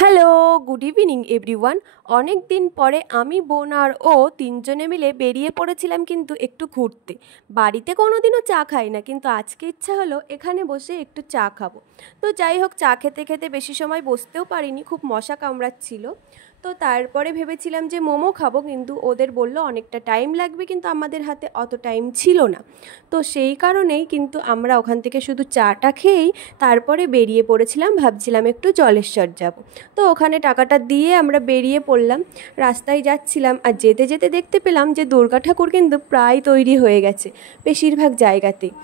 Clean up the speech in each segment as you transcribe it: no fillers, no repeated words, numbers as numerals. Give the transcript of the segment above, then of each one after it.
Hello, good evening everyone. অনেক দিন পরে আমি, বোন আর ও তিনজনে মিলে বেরিয়ে পড়েছিলাম কিন্তু একটু ঘুরতে। বাড়িতে কোনোদিনও চা খাই না, কিন্তু আজকে ইচ্ছা হলো এখানে বসে একটু চা খাবো। তো যাই হোক, চা খেতে খেতে বেশি সময় বসতেও পারিনি, খুব মশা কামড়াচ্ছিল। তো তারপরে ভেবেছিলাম যে মোমো খাবো, কিন্তু ওদের বলল অনেকটা টাইম লাগবে, কিন্তু আমাদের হাতে অত টাইম ছিল না। তো সেই কারণেই কিন্তু আমরা ওখান থেকে শুধু চাটা খেয়েই তারপরে বেরিয়ে পড়েছিলাম, ভাবছিলাম একটু জলেশ্বর যাব। তো ওখানে টাকাটা দিয়ে আমরা বেরিয়ে পড়লাম। রাস্তায় যাচ্ছিলাম আর যেতে যেতে দেখতে পেলাম যে দুর্গা ঠাকুর কিন্তু প্রায় তৈরি হয়ে গেছে বেশিরভাগ জায়গাতেই।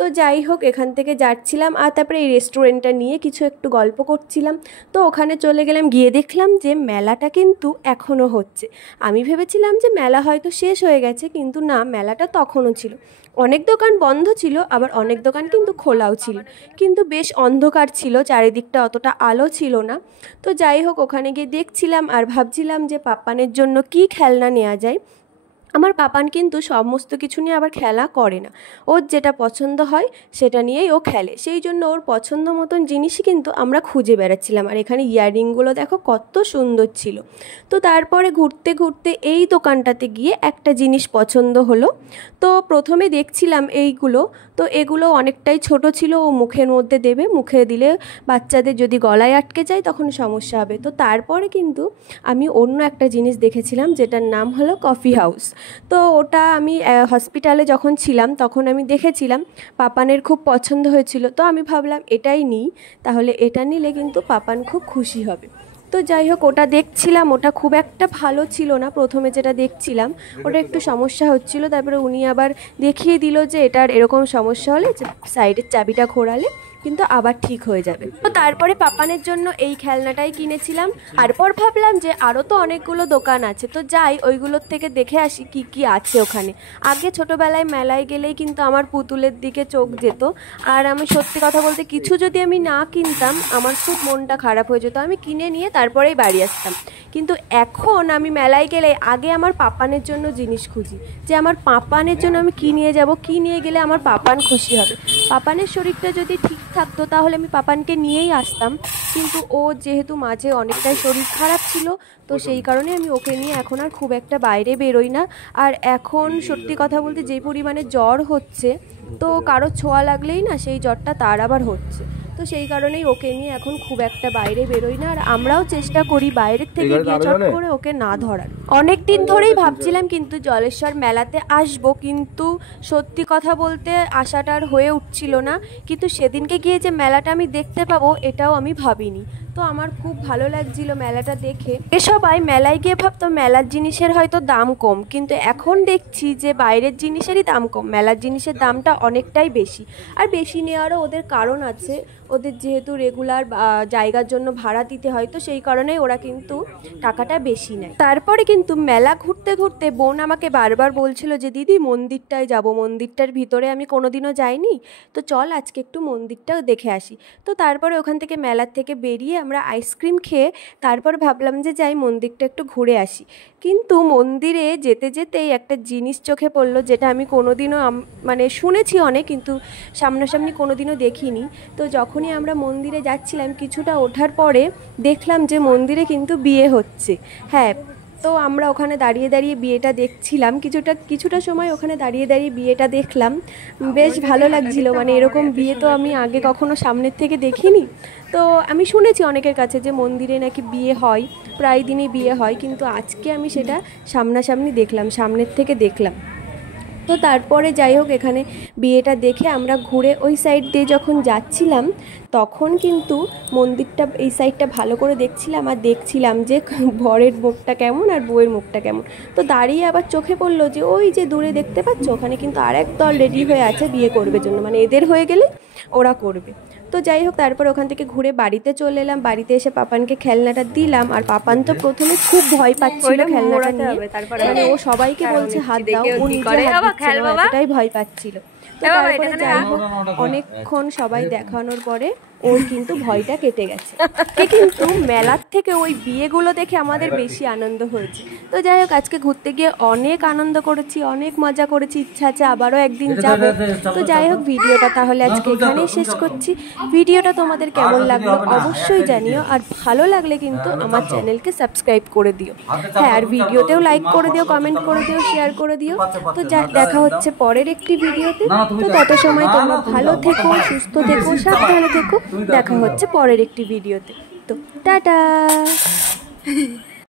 তো যাই হোক, এখান থেকে যাচ্ছিলাম আর তারপরে এই রেস্টুরেন্টটা নিয়ে কিছু একটু গল্প করছিলাম। তো ওখানে চলে গেলাম, গিয়ে দেখলাম যে মেলাটা কিন্তু এখনও হচ্ছে। আমি ভেবেছিলাম যে মেলা হয়তো শেষ হয়ে গেছে, কিন্তু না, মেলাটা তখনও ছিল। অনেক দোকান বন্ধ ছিল, আবার অনেক দোকান কিন্তু খোলাও ছিল, কিন্তু বেশ অন্ধকার ছিল, চারিদিকটা অতটা আলো ছিল না। তো যাই হোক, ওখানে গিয়ে দেখছিলাম আর ভাবছিলাম যে পাপ্পানের জন্য কি খেলনা নেওয়া যায়। আমার পাপান কিন্তু সমস্ত কিছু নিয়ে আবার খেলা করে না, ওর যেটা পছন্দ হয় সেটা নিয়েই ও খেলে। সেই জন্য ওর পছন্দ মতন জিনিসই কিন্তু আমরা খুঁজে বেড়াচ্ছিলাম। আর এখানে ইয়াররিংগুলো দেখো কত সুন্দর ছিল। তো তারপরে ঘুরতে ঘুরতে এই দোকানটাতে গিয়ে একটা জিনিস পছন্দ হলো। তো প্রথমে দেখছিলাম এইগুলো, তো এগুলো অনেকটাই ছোট ছিল, ও মুখের মধ্যে দেবে, মুখে দিলে বাচ্চাদের যদি গলায় আটকে যায় তখন সমস্যা হবে। তো তারপরে কিন্তু আমি অন্য একটা জিনিস দেখেছিলাম, যেটার নাম হলো কফি হাউস। তো ওটা আমি হসপিটালে যখন ছিলাম তখন আমি দেখেছিলাম, পাপানের খুব পছন্দ হয়েছিল। তো আমি ভাবলাম এটাই নিই, তাহলে এটা নিলে কিন্তু পাপান খুব খুশি হবে। তো যাই হোক, ওটা দেখছিলাম, ওটা খুব একটা ভালো ছিল না। প্রথমে যেটা দেখছিলাম ওটা একটু সমস্যা হচ্ছিল, তারপরে উনি আবার দেখিয়ে দিল যে এটার এরকম সমস্যা হলে সাইডের চাবিটা ঘোরালে কিন্তু আবার ঠিক হয়ে যাবে। তো তারপরে পাপানের জন্য এই খেলনাটাই কিনেছিলাম। তারপর ভাবলাম যে আরও তো অনেকগুলো দোকান আছে, তো যাই ওইগুলোর থেকে দেখে আসি কি কি আছে ওখানে। আগে ছোটোবেলায় মেলায় গেলেই কিন্তু আমার পুতুলের দিকে চোখ যেত, আর আমি সত্যি কথা বলতে কিছু যদি আমি না কিনতাম আমার খুব মনটা খারাপ হয়ে যেত। আমি কিনে নিয়ে তারপরেই বাড়ি আসতাম। কিন্তু এখন আমি মেলায় গেলে আগে আমার পাপানের জন্য জিনিস খুঁজি, যে আমার পাপানের জন্য আমি কী নিয়ে যাব, কী নিয়ে গেলে আমার পাপান খুশি হবে। পাপানের শরীরটা যদি ঠিক থাকতো তাহলে আমি পাপানকে নিয়েই আসতাম, কিন্তু ও যেহেতু মাঝে অনেকটাই শরীর খারাপ ছিল, তো সেই কারণে আমি ওকে নিয়ে এখন আর খুব একটা বাইরে বেরোই না। আর এখন সত্যি কথা বলতে যে পরিমাণে জ্বর হচ্ছে, তো কারো ছোঁয়া লাগলেই না সেই জ্বরটা তার আবার হচ্ছে। তো সেই কারণেই ওকে নিয়ে এখন খুব একটা বাইরে বেরোই না, আর আমরাও চেষ্টা করি বাইরের থেকে গিয়ে চট করে ওকে না ধরার। অনেক দিন ধরেই ভাবছিলাম কিন্তু জলেশ্বর মেলাতে আসবো, কিন্তু সত্যি কথা বলতে আশাটা আর হয়ে উঠছিল না। কিন্তু সেদিনকে গিয়ে যে মেলাটা আমি দেখতে পাবো এটাও আমি ভাবিনি। তো আমার খুব ভালো লাগছিল মেলাটা দেখে। সবাই মেলায় গিয়ে ভাবতো মেলার জিনিসের হয়তো দাম কম, কিন্তু এখন দেখছি যে বাইরের জিনিসেরই দাম কম, মেলার জিনিসের দামটা অনেকটাই বেশি। আর বেশি নেওয়ারও ওদের কারণ আছে, ওদের যেহেতু রেগুলার জায়গার জন্য ভাড়া দিতে হয়, তো সেই কারণেই ওরা কিন্তু টাকাটা বেশি নেয়। তারপরে কিন্তু মেলা ঘুরতে ঘুরতে বোন আমাকে বারবার বলছিল যে দিদি মন্দিরটায় যাব, মন্দিরটার ভিতরে আমি কোনোদিনও যাইনি, তো চল আজকে একটু মন্দিরটাও দেখে আসি। তো তারপরে ওখান থেকে মেলার থেকে বেরিয়ে আমরা আইসক্রিম খেয়ে তারপর ভাবলাম যে যাই মন্দিরটা একটু ঘুরে আসি। কিন্তু মন্দিরে যেতে যেতেই একটা জিনিস চোখে পড়লো, যেটা আমি কোনোদিনও মানে শুনেছি অনেক, কিন্তু সামনাসামনি কোনোদিনও দেখিনি। তো যখনই আমরা মন্দিরে যাচ্ছিলাম কিছুটা ওঠার পরে দেখলাম যে মন্দিরে কিন্তু বিয়ে হচ্ছে। হ্যাঁ, তো আমরা ওখানে দাঁড়িয়ে দাঁড়িয়ে বিয়েটা দেখছিলাম, কিছুটা সময় ওখানে দাঁড়িয়ে দাঁড়িয়ে বিয়েটা দেখলাম। বেশ ভালো লাগছিল, মানে এরকম বিয়ে তো আমি আগে কখনো সামনের থেকে দেখিনি। তো আমি শুনেছি অনেকের কাছে যে মন্দিরে নাকি বিয়ে হয়, প্রায় দিনই বিয়ে হয়, কিন্তু আজকে আমি সেটা সামনাসামনি দেখলাম, সামনের থেকে দেখলাম। তো তারপরে যাই হোক, এখানে বিয়েটা দেখে আমরা ঘুরে ওই সাইড দিয়ে যখন যাচ্ছিলাম তখন কিন্তু মন্দিরটা এই সাইডটা ভালো করে দেখছিলাম, আর দেখছিলাম যে বরের মুখটা কেমন আর বউয়ের মুখটা কেমন। তো দাঁড়িয়ে আবার চোখে পড়লো যে ওই যে দূরে দেখতে পাচ্ছ, ওখানে কিন্তু আরেক দল রেডি হয়ে আছে বিয়ে করবে জন্য, মানে এদের হয়ে গেলে ওরা করবে। তো যাই হোক, তারপর ওখান থেকে ঘুরে বাড়িতে চলে এলাম। বাড়িতে এসে পাপানকে খেলনাটা দিলাম, আর পাপান তো প্রথমে খুব ভয় পাচ্ছিল খেলনাটা নিয়ে, মানে ও সবাইকে বলছে হাত দাও, ও নিজে হাত দিচ্ছে না, এতটাই ভয় পাচ্ছিল। তো তারপরে যাই হোক অনেকক্ষণ সবাই দেখানোর পরে ওর কিন্তু ভয়টা কেটে গেছে। কিন্তু মেলার থেকে ওই বিয়েগুলো দেখে আমাদের বেশি আনন্দ হয়েছে। তো যাই হোক আজকে ঘুরতে গিয়ে অনেক আনন্দ করেছি, অনেক মজা করেছি, ইচ্ছা আছে আবারও একদিন যাব। তো যাই হোক ভিডিওটা তাহলে আজকে এখানেই শেষ করছি। ভিডিওটা তোমাদের কেমন লাগলো অবশ্যই জানিও, আর ভালো লাগলে কিন্তু আমার চ্যানেলকে সাবস্ক্রাইব করে দিও। হ্যাঁ, আর ভিডিওতেও লাইক করে দিও, কমেন্ট করে দিও, শেয়ার করে দিও। তো দেখা হচ্ছে পরের একটি ভিডিওতে। তো তত সময় তোমরা ভালো থেকো, সুস্থ থেকো, সাবধানে থেকো। দেখা হচ্ছে পরের একটি ভিডিওতে। তো টাটা।